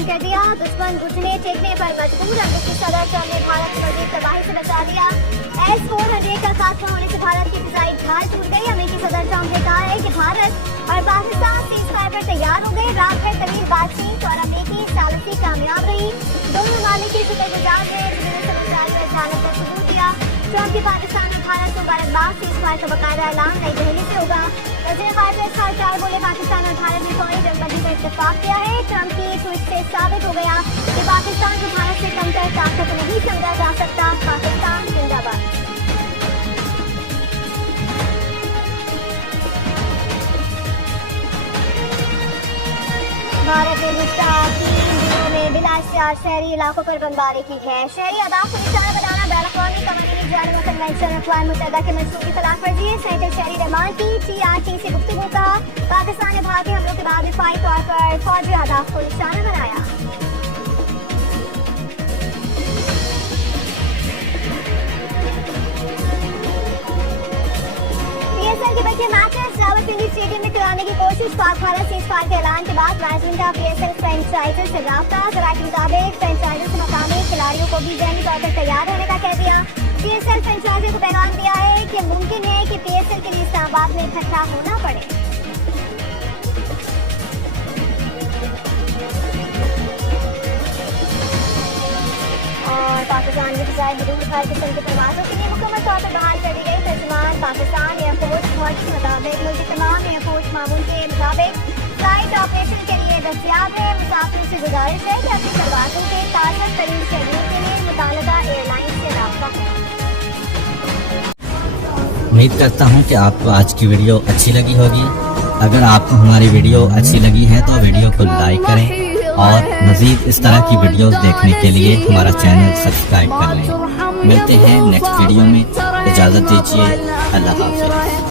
बंद कर दिया। दुश्मन घुटने टेकने पर मजबूर। अमेरिकी सदर ट्रंप ने भारत को मजीद तबाही से बचा दिया। S-400 का खात्मा होने से भारत की फिजाई ढाल टूट गई। अमेरिकी सदर ट्रंप ने कहा है कि भारत और पाकिस्तान सीज़फायर पर तैयार हो गए। रात भर तवील बातचीत और अमेरिकी सालसी कामयाब रही। दोनों ममालिक की शुक्रगुजार ने अचानक का सबूत दिया। ट्रंप की पाकिस्तान और भारत को मुबारकबाद। सीज़फायर का बाकायदा ऐलान नई दिल्ली से होगा। वज़ीर ख़ारजा खारचार बोले पाकिस्तान और भारत ने फौरी जंगबंदी पर इत्तेफाक किया है। ट्रंप की ट्वीट से साबित हो गया कि पाकिस्तान को भारत से कमतर ताकत नहीं समझा जा सकता। पाकिस्तान जिंदाबाद। भारत ने गुज़श्ता 3 दिनों में बिलाश्यार शहरी इलाकों पर बमबारी की है। शहरी आदाब को निशाना बनाना बैन-अक़वामी कवानीन जानवर कन्वेंशन अक़वाम मुत्तहिदा के मंशूर की खिलाफ वर्जी है। सेनेटर शहरी रहमान की TRT से गुफ्तगू का। पाकिस्तान ने भारतीय हमलों के बाद दिफाई तौर पर फौजी आदाब को निशाना बनाया। PSL के बचे मैचेस रावलपिंडी स्टेडियम में कराने की कोशिश। पाक भारत सीज़फायर के ऐलान के बाद मैनेजमेंट का PSL फ्रेंचाइजर्स से राब्ता। ज़राए के मुताबिक फ्रेंचाइजर्स ने मकामी खिलाड़ियों को भी ज़हनी तौर पर तैयार रहने का कह दिया। PSL फ्रेंचाइजर को पैगाम दिया है कि मुमकिन है कि PSL के लिए इस्लामाबाद में इकट्ठा होना पड़े। और पाकिस्तान की फिजाई हदूद हर किस्म की परवाज़ों के लिए मुकम्मल तौर पर बहाल कर दी गई। तर्जुमान पाकिस्तान एयरफोर्स के मुताबिक मुल्क के तमाम एयरफोर्स मामूल के मुताबिक फ्लाइट ऑपरेशन के लिए दस्तयाब है। मुसाफिर से गुजारिश है कि अपनी परवाज़ों के ताज़ा तरीन शेड्यूल के लिए मुताल्लिका एयरलाइन से राब्ता करें। उम्मीद करता हूँ कि आपको आज की वीडियो अच्छी लगी होगी। अगर आपको हमारी वीडियो अच्छी लगी है तो वीडियो को लाइक करें और मज़ीद इस तरह की वीडियोस देखने के लिए हमारा चैनल सब्सक्राइब कर लें। मिलते हैं नेक्स्ट वीडियो में। इजाज़त दीजिए। अल्लाह हाफ़िज़।